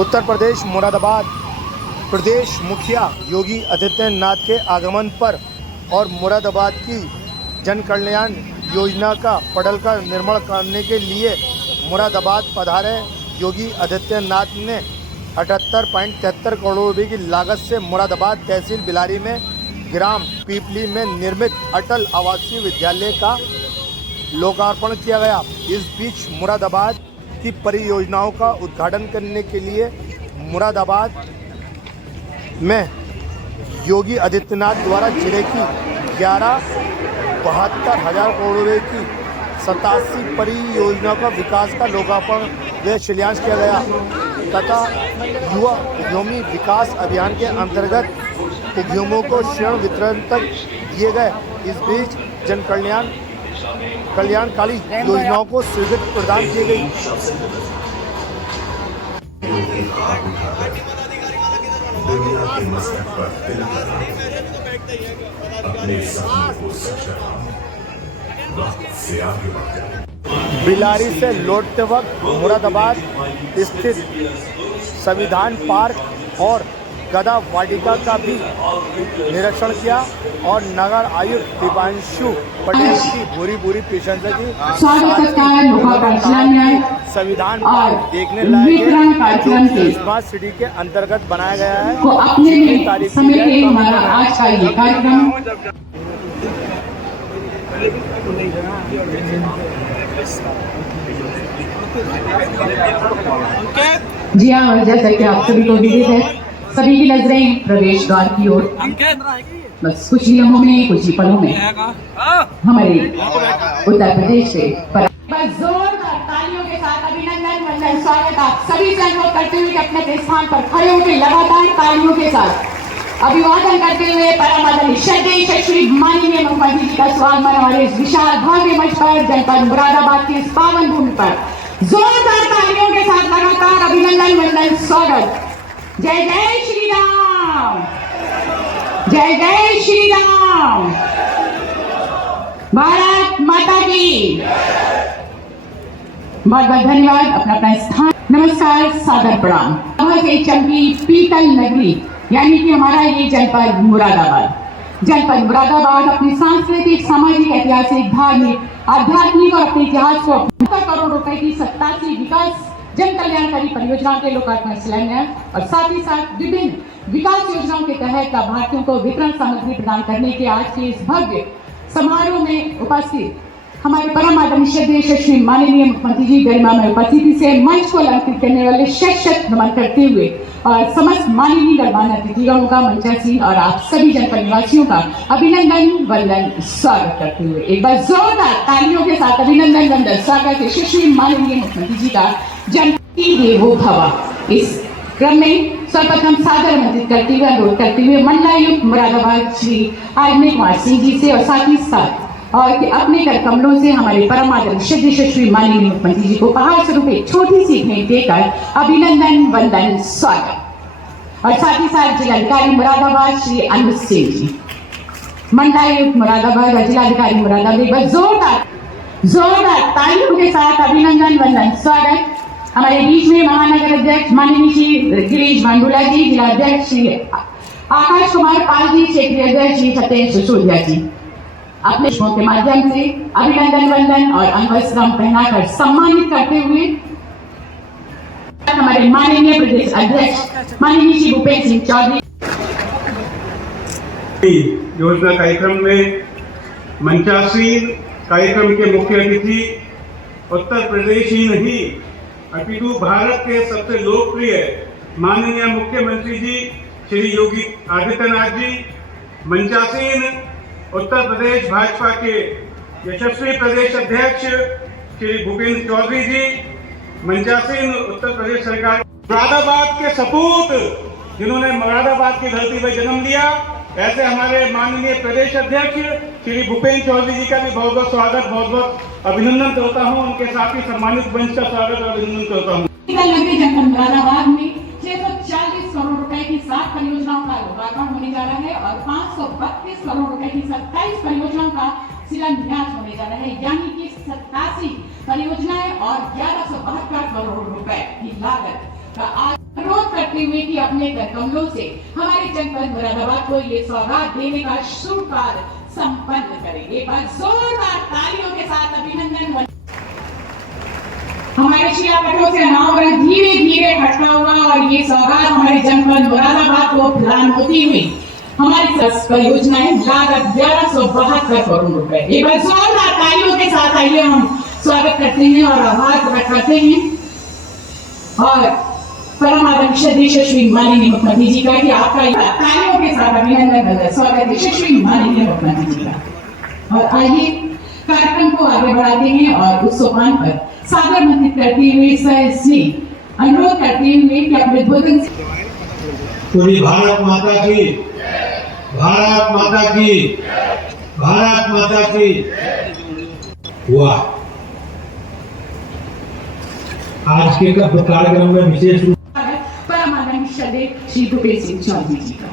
उत्तर प्रदेश मुरादाबाद प्रदेश मुखिया योगी आदित्यनाथ के आगमन पर और मुरादाबाद की जन कल्याण योजना का पटल का निर्माण करने के लिए मुरादाबाद पधारे योगी आदित्यनाथ ने 78.73 करोड़ रुपये की लागत से मुरादाबाद तहसील बिलारी में ग्राम पीपली में निर्मित अटल आवासीय विद्यालय का लोकार्पण किया गया। इस बीच मुरादाबाद की परियोजनाओं का उद्घाटन करने के लिए मुरादाबाद में योगी आदित्यनाथ द्वारा जिले की 72,000 करोड़ रुपये की 87 परियोजनाओं का विकास का लोकार्पण व शिलान्यास किया गया तथा युवा उद्यमी विकास अभियान के अंतर्गत उद्यमों को ऋण वितरण तक दिए गए। इस बीच जन कल्याणकारी योजनाओं को स्वीकृति प्रदान की गई। दुनिया के मस्तक पर तिल अपने सपनों को वक्त से आगे बढ़ बिलारी से लौटते वक्त मुरादाबाद स्थित संविधान पार्क और गदा वाटिका का भी निरीक्षण किया और नगर आयुक्त दीपांशु पटेल की पूरी प्रशंसा की। संविधान पार्क देखने लायक है, स्मार्ट सिटी के अंतर्गत बनाया गया है। तो अपने समय के हमारा आज का ये कार्यक्रम जी हाँ, और जैसा कि आप सभी को विदित है, सभी की नजरें प्रवेश द्वार की ओर बस कुछ ही लम्हों में, कुछ ही पलों में हमारे उत्तर प्रदेश से जोरदार तालियों के साथ अभिनंदन वंदन स्वागत आप सभी से अनुरोध करते हुए अपने स्थान पर खड़े होकर लगातार तालियों के साथ अभिवादन करते हुए परम आदरणीय श्रद्धेय श्री माननीय मुख्यमंत्री जी का स्वागत हमारे इस विशाल भव्य मंच पर जनपद मुरादाबाद की इस पावन भूमि पर जोरदार तालियों के साथ लगातार अभिनंदन वंदन स्वागत। जय जय श्री राम, जय जय श्री राम, भारत माता की बहुत बहुत धन्यवाद। अपना अपना स्थान नमस्कार सादर प्रणाम। वहां से चमकी पीतल नगरी यानी कि हमारा ये जनपद मुरादाबाद अपनी सांस्कृतिक सामाजिक ऐतिहासिक धार्मिक आध्यात्मिक और अपने इतिहास को 70 करोड़ रुपए की 87 विकास जन कल्याणकारी परियोजनाओं के लोकार्पण शिलान्यास और साथ ही साथ विभिन्न विकास योजनाओं के तहत लाभार्थियों को वितरण सामग्री प्रदान करने के आज के इस भव्य समारोह में उपस्थित हमारे परम आदरणीय श्रद्धेय श्री माननीय मुख्यमंत्री जी गरिमा में उपस्थिति से मंच को अलंकृत करने वाले शत नमन करते हुए और समस्त माननीय गणमान्य अतिथिगणों का मंचासीन और आप सभी जनपद निवासियों का अभिनंदन वंदन स्वागत करते हुए एक बार जोरदार तालियों के साथ अभिनंदन वंदन स्वागत श्री माननीय मुख्यमंत्री जी का जनपति देवो भव। इस क्रम में सर्वप्रथम सादर आमंत्रित करते हुए अनुरोध करते हुए मंडलायुक्त मुरादाबाद श्री आर्मी कुमार सिंह जी से और साथ ही साथ और कि अपने कर कमलों से हमारे परम आदरणीय श्रद्धेय श्री माननीय मुख्यमंत्री जी को उपहार स्वरूप एक छोटी सी भेंट देकर अभिनंदन वंदन स्वागत और साथ ही साथ जिलाधिकारी मुरादाबाद श्री अनुज सिंह जी, मंडलायुक्त मुरादाबाद और जिलाधिकारी मुरादाबाद जोरदार तालियों के साथ अभिनंदन वंदन स्वागत। हमारे बीच में महानगर अध्यक्ष माननीय श्री गिरीश भांडुला जी, जिलाध्यक्ष श्री आकाश कुमार पाल जी, क्षेत्रीय अध्यक्ष श्री सत्येंद्र सिसोदिया जी अपने शो के माध्यम से अभिनंदन वंदन और अंगवस्त्रम पहनाकर सम्मानित करते हुए हमारे माननीय प्रदेश अध्यक्ष माननीय श्री भूपेंद्र सिंह चौधरी योजना कार्यक्रम में मंचासीन कार्यक्रम के मुख्य अतिथि उत्तर प्रदेश ही नहीं अपितु भारत के सबसे लोकप्रिय माननीय मुख्यमंत्री जी श्री योगी आदित्यनाथ जी, मंचासीन उत्तर प्रदेश भाजपा के यशस्वी प्रदेश अध्यक्ष श्री भूपेंद्र चौधरी जी, मंचासीन उत्तर प्रदेश सरकार मुरादाबाद के सपूत जिन्होंने मुरादाबाद की धरती पर जन्म लिया, ऐसे हमारे माननीय प्रदेश अध्यक्ष श्री भूपेंद्र चौधरी जी का भी बहुत बहुत स्वागत, बहुत बहुत अभिनंदन करता हूं। उनके साथ ही सम्मानित मंच का स्वागत और अभिनंदन करता हूं। जनपद मुरादाबाद में 640 करोड़ रुपए की 7 परियोजनाओं का लोकार्पण होने जा रहा है और 532 करोड़ रुपए की 27 परियोजनाओं का शिलान्यास होने जा रहा है, यानी कि 87 परियोजनाएं और 1172 करोड़ रुपए की लागत का आज करते हुए कि अपने कर कमलों से हमारे जनपद मुरादाबाद को ये सौगात देने का शुभ कार्य संपन्न करेंगे। बस जोरदार तालियों के साथ अभिनंदन। हमारे शिलापटों से अनावरण धीरे धीरे हटता हुआ और ये सौगात हमारे जनपद मुरादाबाद को प्रदान होती हुई हमारी परियोजनाएं लागत 1172 करोड़ रुपए। एक बार जोरदार तालियों के साथ आइए हम स्वागत करते हैं और आभार प्रकट करते हैं और परम आदरणीय यशस्वी माननीय मुख्यमंत्री जी का कि आपका तालियों के साथ अभिनंदन स्वागत यशस्वी माननीय मुख्यमंत्री जी का। और आइए कार्यक्रम को आगे बढ़ाते हैं और उस सोपान पर सादर मंत्रित करते हुए से अनुरोध करते हुए कि अपने उद्बोधन पूरी भारत माता की, भारत माता की, भारत माता की। हुआ आज के कार्यक्रम में विशेष रूप परम आदरणीय श्री भूपेश सिंह चौधरी जी का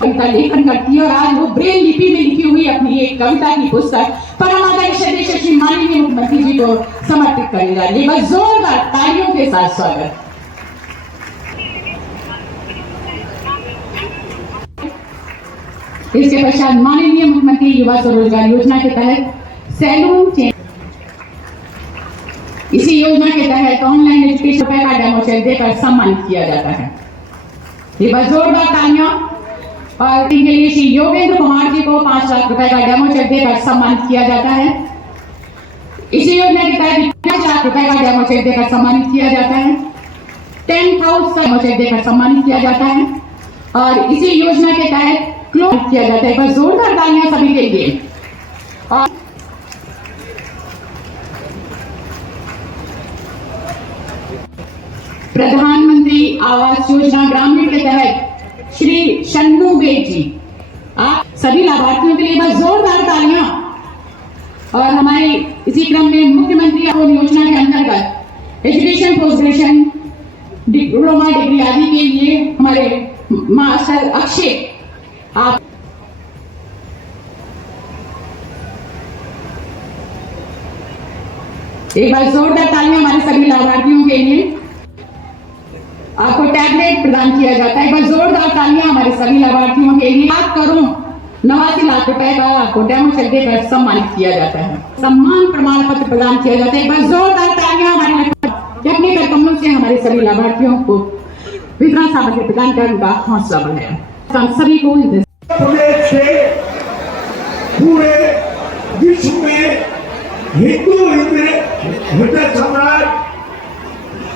कविता लेखन करती है और आज वो ब्रेल लिपि में लिखी हुई अपनी एक कविता की पुस्तक परम आदरणीय श्री माननीय मुख्यमंत्री जी को समर्पित करेगा। ये बस जोरदार तालियों के साथ स्वागत। इसके पश्चात माननीय मुख्यमंत्री युवा स्वरोजगार योजना के तहत सैलून इसी योजना के तहत ऑनलाइन एजुकेशन रुपए का डेमो चेक देकर सम्मानित किया जाता है। ये बस जोरदार तालियां। और इनके लिए श्री योगेंद्र कुमार जी को 5 लाख रुपए का डेमो चेक देकर सम्मानित किया जाता है। इसी योजना के तहत 5 लाख रुपए का डेमो चेक देकर सम्मानित किया जाता है। 10 हाउस का डेमो चेक देकर सम्मानित किया जाता है और इसी योजना के तहत क्लोज किया जाता है। बस जोरदार तालियां सभी के लिए। और प्रधानमंत्री आवास योजना ग्रामीण के तहत श्री शन्नू बेग जी, आप सभी लाभार्थियों के लिए बस जोरदार तालियां। और हमारे इसी क्रम में मुख्यमंत्री आवास योजना के अंतर्गत education post graduation diploma degree आदि के लिए हमारे मास्टर अक्षय आप एक बार जोरदार तालियां हमारे सभी लाभार्थियों के लिए। आपको टैबलेट प्रदान किया जाता है। एक बार जोरदार तालियां हमारे सभी लाभार्थियों के लिए। 7 करोड़ 89 लाख रुपए का आपको डेमो चेक देकर सम्मानित किया जाता है। सम्मान प्रमाण पत्र प्रदान किया जाता है। एक बार जोरदार तालियां हमारे अपने कार्यक्रमों से हमारे सभी लाभार्थियों को वितरण सामग्री प्रदान कर उनका हौसला बढ़ाया। हम सभी को प्रदेश से पूरे विश्व में हिंदू हृदय सम्राट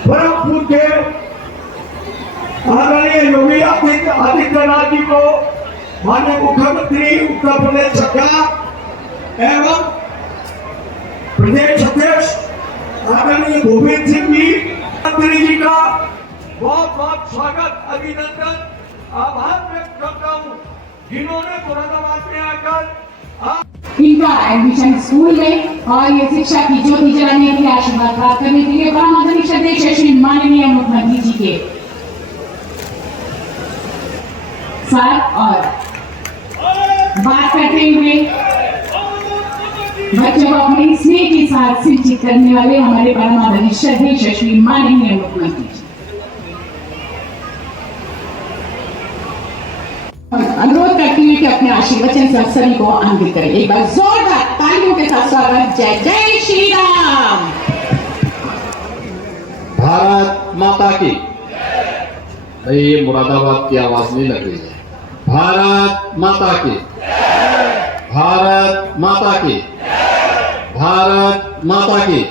परम पूज्य आदरणीय योगी आदित्यनाथ जी को माननीय मुख्यमंत्री उत्तर प्रदेश सरकार एवं प्रदेश अध्यक्ष आदरणीय भूपेश सिंह जी मंत्री जी का बहुत बहुत स्वागत अभिनंदन आभार व्यक्त करता हूँ जिन्होंने मुरादाबाद में आकर इनका एडमिशन स्कूल में और ये शिक्षा की ज्योति जलाने के लिए आशीर्वाद प्राप्त करने के लिए परम आदरणीय श्री माननीय मुख्यमंत्री जी के साथ और बात करते हुए बच्चों को अपने स्नेह के साथ शिक्षित करने वाले हमारे परम आदरणीय श्री माननीय मुख्यमंत्री जी। अनुरोध करती हूँ कि अपने आशीर्वचन से सभी को आनंदित करें। एक बार जोरदार तालियों के साथ स्वागत। जय जय श्री राम। भारत माता की। ये मुरादाबाद की आवाज नहीं लग रही है। भारत माता की, भारत माता की, भारत माता की।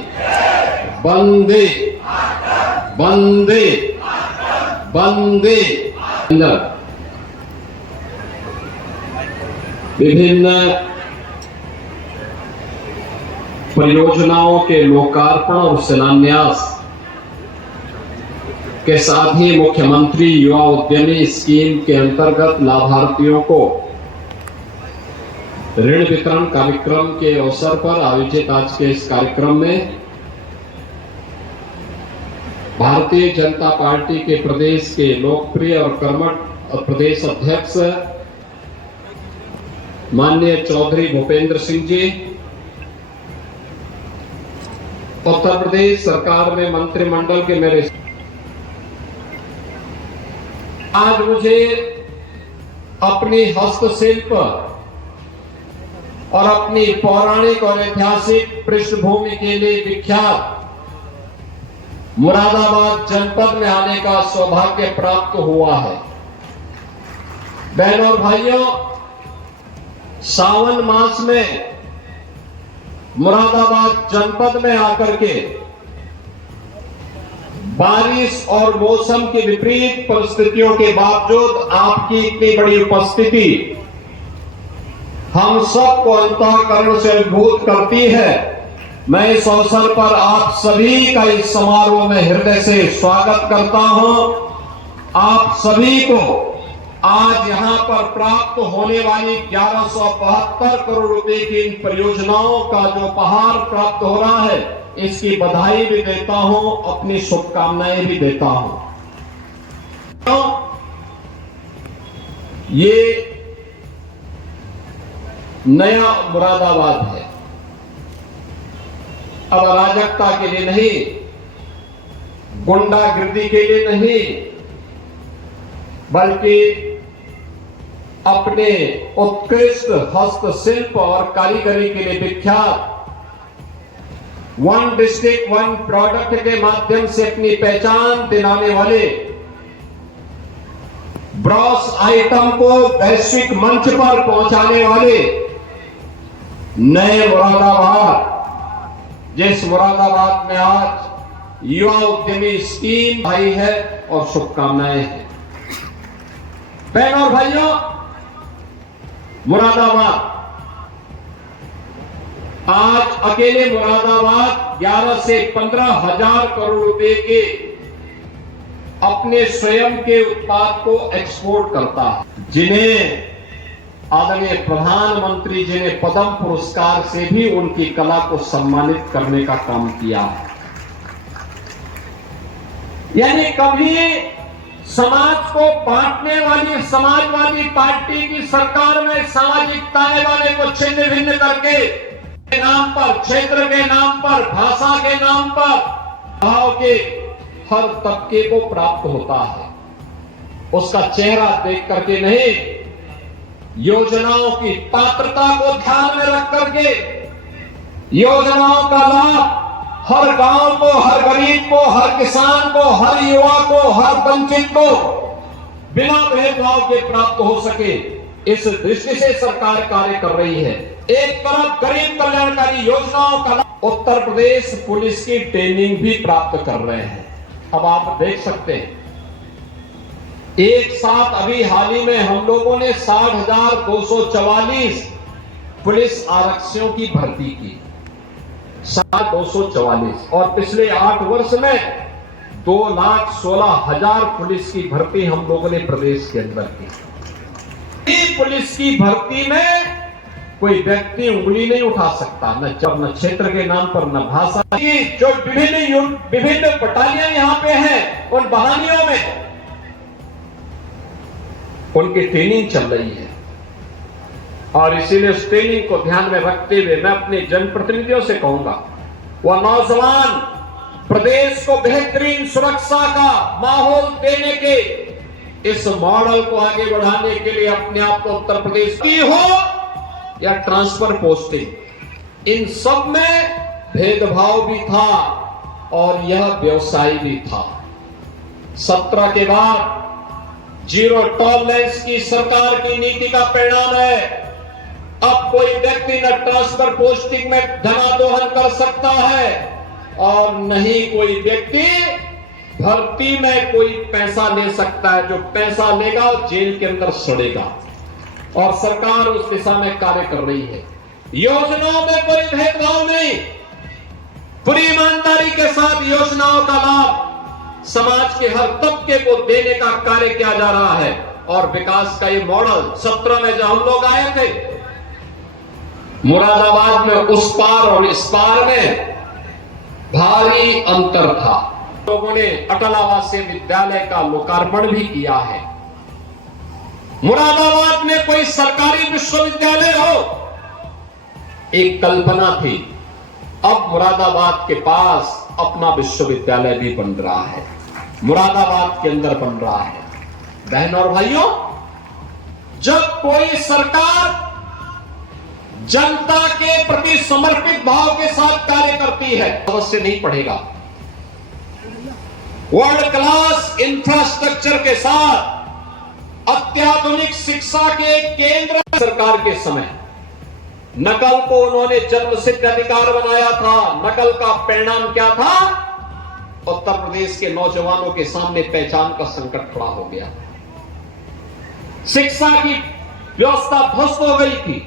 वंदे वंदे वंदे। विभिन्न परियोजनाओं के लोकार्पण और शिलान्यास के साथ ही मुख्यमंत्री युवा उद्यमी स्कीम के अंतर्गत लाभार्थियों को ऋण वितरण कार्यक्रम के अवसर पर आयोजित आज के इस कार्यक्रम में भारतीय जनता पार्टी के प्रदेश के लोकप्रिय और कर्मठ प्रदेश अध्यक्ष माननीय चौधरी भूपेंद्र सिंह जी, उत्तर प्रदेश सरकार में मंत्रिमंडल के मेरे आज मुझे अपनी हस्तशिल्प और अपनी पौराणिक और ऐतिहासिक पृष्ठभूमि के लिए विख्यात मुरादाबाद जनपद में आने का सौभाग्य प्राप्त हुआ है। बहनों और भाइयों, सावन मास में मुरादाबाद जनपद में आकर के बारिश और मौसम की विपरीत परिस्थितियों के बावजूद आपकी इतनी बड़ी उपस्थिति हम सबको अंतःकरण से अभिभूत करती है। मैं इस अवसर पर आप सभी का इस समारोह में हृदय से स्वागत करता हूं। आप सभी को आज यहां पर प्राप्त होने वाली 1172 करोड़ रुपए की इन परियोजनाओं का जो उपहार प्राप्त हो रहा है, इसकी बधाई भी देता हूं, अपनी शुभकामनाएं भी देता हूं। तो ये नया मुरादाबाद है। अब अराजकता के लिए नहीं, गुंडागिर्दी के लिए नहीं, बल्कि अपने उत्कृष्ट हस्तशिल्प और कारीगरी के लिए विख्यात वन डिस्ट्रिक्ट वन प्रोडक्ट के माध्यम से अपनी पहचान दिलाने वाले, ब्रॉस आइटम को वैश्विक मंच पर पहुंचाने वाले नए मुरादाबाद, जिस मुरादाबाद में आज युवा उद्यमी स्कीम आई है और शुभकामनाएं हैं। बहनों और भाइयों, मुरादाबाद आज अकेले मुरादाबाद 11 से 15 हजार करोड़ रुपए के अपने स्वयं के उत्पाद को एक्सपोर्ट करता है, जिन्हें आदरणीय प्रधानमंत्री जी ने पद्म पुरस्कार से भी उनकी कला को सम्मानित करने का काम किया है। यानी कभी समाज को बांटने वाली समाजवादी पार्टी की सरकार में सामाजिक ताने वाले को छिन्न भिन्न करके नाम पर, क्षेत्र के नाम पर, भाषा के नाम पर भाव के हर तबके को प्राप्त होता है। उसका चेहरा देख करके नहीं, योजनाओं की पात्रता को ध्यान में रख करके योजनाओं का लाभ हर गांव को, हर गरीब को, हर किसान को, हर युवा को, हर वंचित को बिना भेदभाव के प्राप्त हो सके, इस दृष्टि से सरकार कार्य कर रही है। एक तरफ गरीब कल्याणकारी योजनाओं का उत्तर प्रदेश पुलिस की ट्रेनिंग भी प्राप्त कर रहे हैं। अब आप देख सकते हैं, एक साथ अभी हाल ही में हम लोगों ने 60,244 पुलिस आरक्षियों की भर्ती की, 60,244, और पिछले 8 वर्ष में 2,16,000 पुलिस की भर्ती हम लोगों ने प्रदेश के अंदर की। पुलिस की भर्ती में कोई व्यक्ति उंगली नहीं उठा सकता, न क्षेत्र के नाम पर, न भाषा की। जो विभिन्न बटालियन यहाँ पे हैं, उन बहानियों में उनकी ट्रेनिंग चल रही है, और इसीलिए उस ट्रेनिंग को ध्यान में रखते हुए मैं अपने जनप्रतिनिधियों से कहूंगा, वह नौजवान प्रदेश को बेहतरीन सुरक्षा का माहौल देने के इस मॉडल को आगे बढ़ाने के लिए अपने आप को उत्तर प्रदेश की हो या ट्रांसफर पोस्टिंग, इन सब में भेदभाव भी था और यह व्यवसाय भी था। 17 के बाद जीरो टॉलरेंस की सरकार की नीति का परिणाम है। अब कोई व्यक्ति न ट्रांसफर पोस्टिंग में धनादोहन कर सकता है और न ही कोई व्यक्ति भर्ती में कोई पैसा ले सकता है। जो पैसा लेगा वो जेल के अंदर सड़ेगा, और सरकार उस दिशा में कार्य कर रही है। योजनाओं में कोई भेदभाव नहीं, पूरी ईमानदारी के साथ योजनाओं का लाभ समाज के हर तबके को देने का कार्य किया जा रहा है। और विकास का ये मॉडल 17 में जब हम लोग आए थे, मुरादाबाद में उस पार और इस पार में भारी अंतर था। लोगों ने अटल आवासीय विद्यालय का लोकार्पण भी किया है। मुरादाबाद में कोई सरकारी विश्वविद्यालय हो, एक कल्पना थी। अब मुरादाबाद के पास अपना विश्वविद्यालय भी बन रहा है, मुरादाबाद के अंदर बन रहा है। बहनों और भाइयों, जब कोई सरकार जनता के प्रति समर्पित भाव के साथ कार्य करती है, अवश्य नहीं पड़ेगा। वर्ल्ड क्लास इंफ्रास्ट्रक्चर के साथ अत्याधुनिक शिक्षा के केंद्र सरकार के समय नकल को उन्होंने जन्मसिद्ध अधिकार बनाया था। नकल का परिणाम क्या था? उत्तर प्रदेश के नौजवानों के सामने पहचान का संकट खड़ा हो गया। शिक्षा की व्यवस्था ध्वस्त हो गई थी।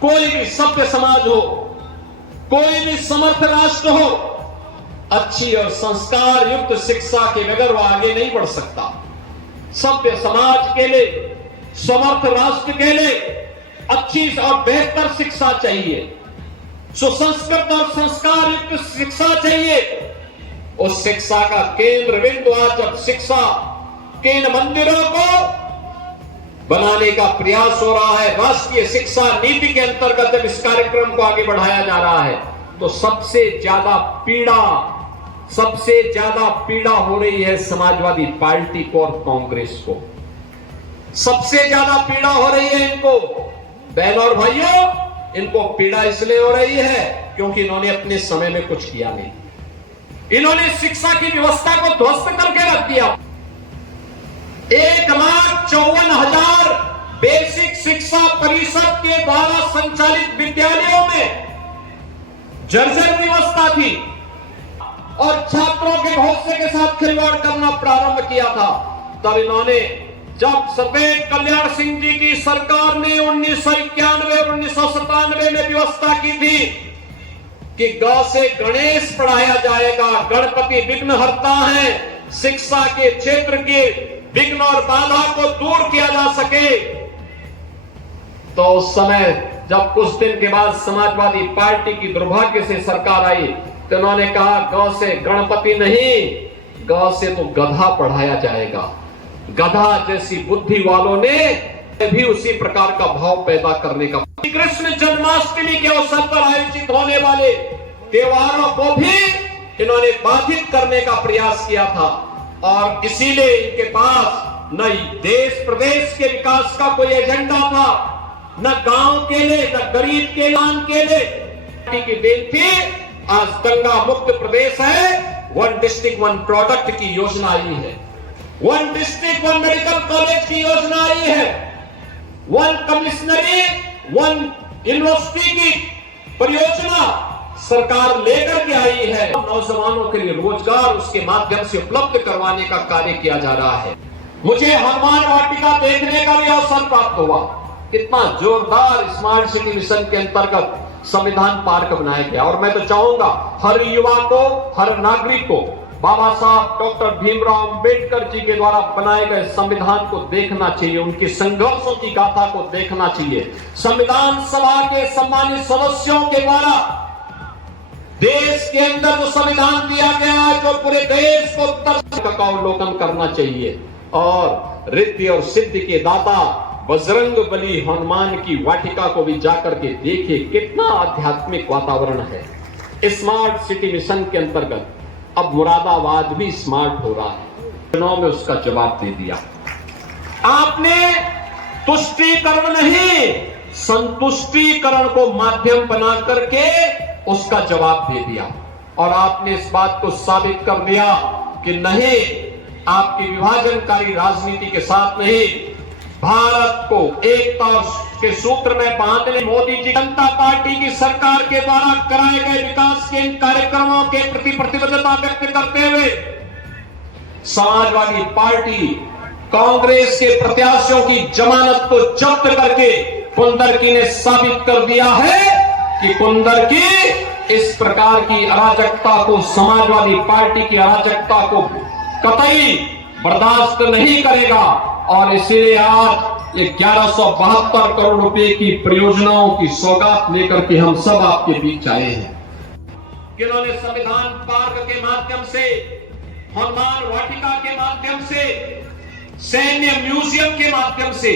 कोई भी सभ्य समाज हो, कोई भी समर्थ राष्ट्र हो, अच्छी और संस्कार युक्त शिक्षा के बगैर वह आगे नहीं बढ़ सकता। सभ्य समाज के लिए, समर्थ राष्ट्र के लिए अच्छी और बेहतर शिक्षा चाहिए, सुसंस्कृत और संस्कार युक्त शिक्षा चाहिए। उस शिक्षा का केंद्र बिंदु आज जब शिक्षा के इन मंदिरों को बनाने का प्रयास हो रहा है, राष्ट्रीय शिक्षा नीति के अंतर्गत जब इस कार्यक्रम को आगे बढ़ाया जा रहा है, तो सबसे ज्यादा पीड़ा हो रही है समाजवादी पार्टी को और कांग्रेस को। सबसे ज्यादा पीड़ा हो रही है इनको। बहनों और भाइयों, इनको पीड़ा इसलिए हो रही है क्योंकि इन्होंने अपने समय में कुछ किया नहीं। इन्होंने शिक्षा की व्यवस्था को ध्वस्त करके रख दिया। 1,54,000 बेसिक शिक्षा परिषद के द्वारा संचालित विद्यालयों में जर्जर व्यवस्था थी और छात्रों के भविष्य के साथ खिलवाड़ करना प्रारंभ किया था। तब इन्होंने, जब सफेद कल्याण सिंह जी की सरकार ने 1991 और 1997 में व्यवस्था की थी कि ग से गणेश पढ़ाया जाएगा, गणपति विघ्नहर्ता है, शिक्षा के क्षेत्र के विघ्न और बाधा को दूर किया जा सके, तो उस समय जब कुछ दिन के बाद समाजवादी पार्टी की दुर्भाग्य से सरकार आई, तो उन्होंने कहा ग से गणपति नहीं, ग से तो गधा पढ़ाया जाएगा। गधा जैसी बुद्धि वालों ने भी उसी प्रकार का भाव पैदा करने का, कृष्ण जन्माष्टमी के अवसर पर आयोजित होने वाले त्योहारों को भी इन्होंने बाधित करने का प्रयास किया था। और इसीलिए इनके पास न देश प्रदेश के विकास का कोई एजेंडा था, न गांव के लिए, न गरीब के लिए। की देन थी, आज दंगा मुक्त प्रदेश है। 1 डिस्ट्रिक्ट 1 प्रोडक्ट की योजना आई है, 1 डिस्ट्रिक्ट 1 मेडिकल कॉलेज की योजना आई है, 1 कमिश्नरी 1 यूनिवर्सिटी की परियोजना सरकार लेकर के आई है। नौजवानों के लिए रोजगार उसके माध्यम से उपलब्ध करवाने का कार्य किया जा रहा है। मुझे हनुमान वाटिका देखने का भी अवसर प्राप्त हुआ। कितना जोरदार स्मार्ट सिटी मिशन के अंतर्गत संविधान पार्क बनाया गया। और मैं तो चाहूंगा हर युवा को, हर नागरिक को बाबा साहब डॉक्टर भीमराव अंबेडकर जी के द्वारा बनाए गए संविधान को देखना चाहिए, उनके संघर्षों की गाथा को देखना चाहिए। संविधान सभा के सम्मानित सदस्यों के द्वारा देश के अंदर जो संविधान दिया गया है, जो पूरे देश को का अवलोकन करना चाहिए। और रिद्धि और सिद्धि के दाता बजरंग बली हनुमान की वाटिका को भी जाकर के देखिए, कितना आध्यात्मिक वातावरण है। स्मार्ट सिटी मिशन के अंतर्गत अब मुरादाबाद भी स्मार्ट हो रहा है। चुनाव में उसका जवाब दे दिया। आपने तुष्टीकरण नहीं, संतुष्टीकरण को माध्यम बना करके उसका जवाब दे दिया। और आपने इस बात को साबित कर दिया कि नहीं, आपकी विभाजनकारी राजनीति के साथ नहीं, भारत को एकता के सूत्र में बांधने मोदी जी जनता पार्टी की सरकार के द्वारा कराए गए विकास के इन कार्यक्रमों के प्रति प्रतिबद्धता व्यक्त करते हुए समाजवादी पार्टी कांग्रेस के प्रत्याशियों की जमानत को जब्त करके कुंदरकी ने साबित कर दिया है कि कुंदरकी इस प्रकार की अराजकता को, समाजवादी पार्टी की अराजकता को कतई बर्दाश्त नहीं करेगा। और इसीलिए आज ये 1172 करोड़ रुपए की परियोजनाओं की सौगात लेकर के हम सब आपके बीच आए हैं। जिन्होंने संविधान पार्क के माध्यम से, हनुमान वाटिका के माध्यम से, सैन्य म्यूजियम के माध्यम से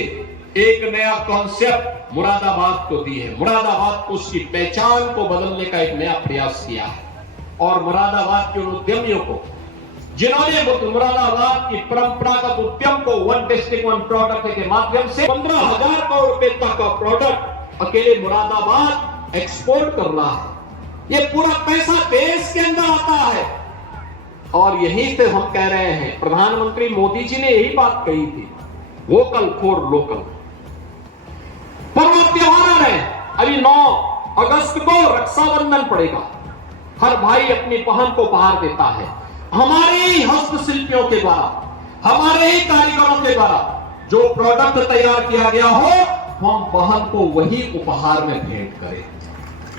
एक नया कॉन्सेप्ट मुरादाबाद को दी है। मुरादाबाद को, उसकी पहचान को बदलने का एक नया प्रयास किया है। और मुरादाबाद के उन उद्यमियों को जिन्होंने मुरादाबाद की परंपरागत उद्यम को वन डिस्ट्रिक्ट वन प्रोडक्ट के माध्यम से 15,000 करोड़ रुपए तक का प्रोडक्ट अकेले मुरादाबाद एक्सपोर्ट कर रहा है। ये पूरा पैसा देश के अंदर आता है। और यही से हम कह रहे हैं, प्रधानमंत्री मोदी जी ने यही बात कही थी, वोकल फॉर लोकल। पर्व त्योहार आ रहे हैं। अभी 9 अगस्त को रक्षाबंधन पड़ेगा। हर भाई अपनी बहन को उपहार देता है। हमारे ही हस्तशिल्पियों के द्वारा, हमारे ही कारीगरों के द्वारा जो प्रोडक्ट तैयार किया गया हो, हम बहन को वही उपहार में भेंट करें।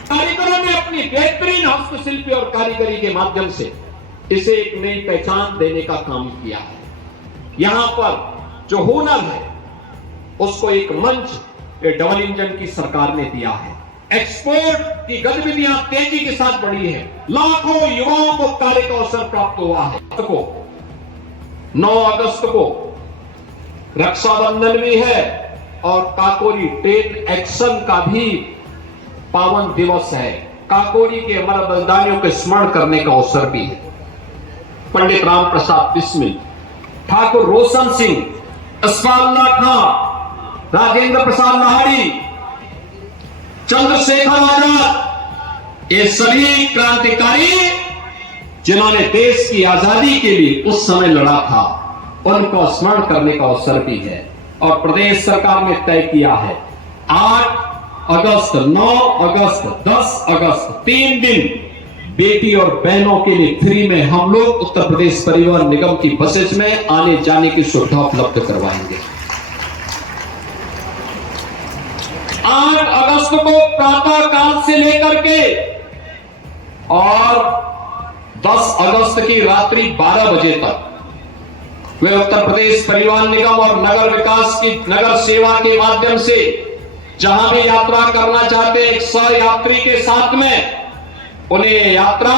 कारीगरों ने अपनी बेहतरीन हस्तशिल्पी और कारीगरी के माध्यम से इसे एक नई पहचान देने का काम किया है। यहां पर जो हुनर है उसको एक मंच डबल इंजन की सरकार ने दिया है। एक्सपोर्ट की गतिविधियां तेजी के साथ बढ़ी है। लाखों युवाओं को कार्य का अवसर प्राप्त हुआ है। 9 अगस्त को रक्षाबंधन भी है और काकोरी ट्रेड एक्शन का भी पावन दिवस है। काकोरी के अमर बलिदानियों के स्मरण करने का अवसर भी है। पंडित राम प्रसाद बिस्मिल, ठाकुर रोशन सिंह, असफाउल्लाह खां, राजेंद्र प्रसाद लाहिड़ी, चंद्रशेखर आजाद, ये सभी क्रांतिकारी जिन्होंने देश की आजादी के लिए उस समय लड़ा था, उनको स्मरण करने का अवसर भी है। और प्रदेश सरकार ने तय किया है 8 अगस्त, 9 अगस्त, 10 अगस्त 3 दिन बेटी और बहनों के लिए फ्री में हम लोग उत्तर प्रदेश परिवहन निगम की बसेस में आने जाने की सुविधा उपलब्ध करवाएंगे। 8 अगस्त को प्रातः काल से लेकर के और 10 अगस्त की रात्रि 12 बजे तक वे उत्तर प्रदेश परिवहन निगम और नगर विकास की नगर सेवा के माध्यम से जहां भी यात्रा करना चाहते हैं 100 यात्री के साथ में उन्हें यात्रा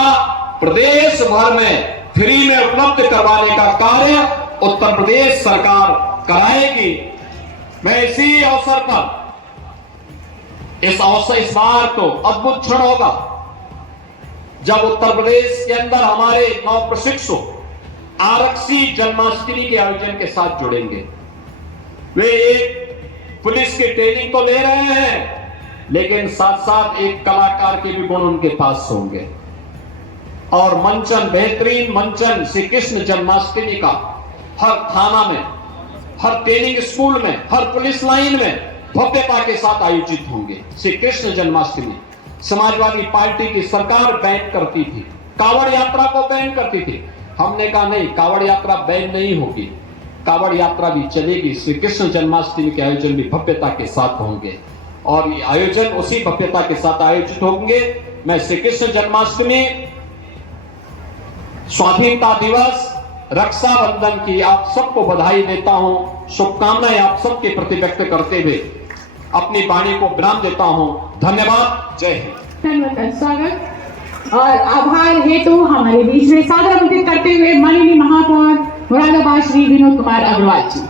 प्रदेश भर में फ्री में उपलब्ध करवाने का कार्य उत्तर प्रदेश सरकार कराएगी। मैं इसी अवसर पर इस बार तो अद्भुत क्षण होगा जब उत्तर प्रदेश के अंदर हमारे नव प्रशिक्षु आरक्षी जन्माष्टमी के आयोजन के साथ जुड़ेंगे। वे एक पुलिस की ट्रेनिंग तो ले रहे हैं, लेकिन साथ साथ एक कलाकार के भी गुण उनके पास होंगे। और मंचन, बेहतरीन मंचन श्री कृष्ण जन्माष्टमी का हर थाना में, हर ट्रेनिंग स्कूल में, हर पुलिस लाइन में भव्यता के साथ आयोजित होंगे। श्री कृष्ण जन्माष्टमी समाजवादी पार्टी की सरकार बैन करती थी, कावड़ यात्रा को बैन करती थी। हमने कहा नहीं, कावड़ यात्रा बैन नहीं होगी, कावड़ यात्रा भी चलेगी। श्री कृष्ण जन्माष्टमी के आयोजन भी भव्यता के साथ होंगे और ये आयोजन उसी भव्यता के साथ आयोजित होंगे। मैं श्री कृष्ण जन्माष्टमी, स्वाधीनता दिवस, रक्षाबंधन की आप सबको बधाई देता हूं, शुभकामनाएं आप सबके प्रति व्यक्त करते हुए अपनी वाणी को विराम देता हूं। धन्यवाद। जय हिंद। स्वागत और आभार हेतु हमारे बीच में सादर आमंत्रित करते हुए माननीय महापौर मुरादाबाद श्री विनोद कुमार अग्रवाल जी।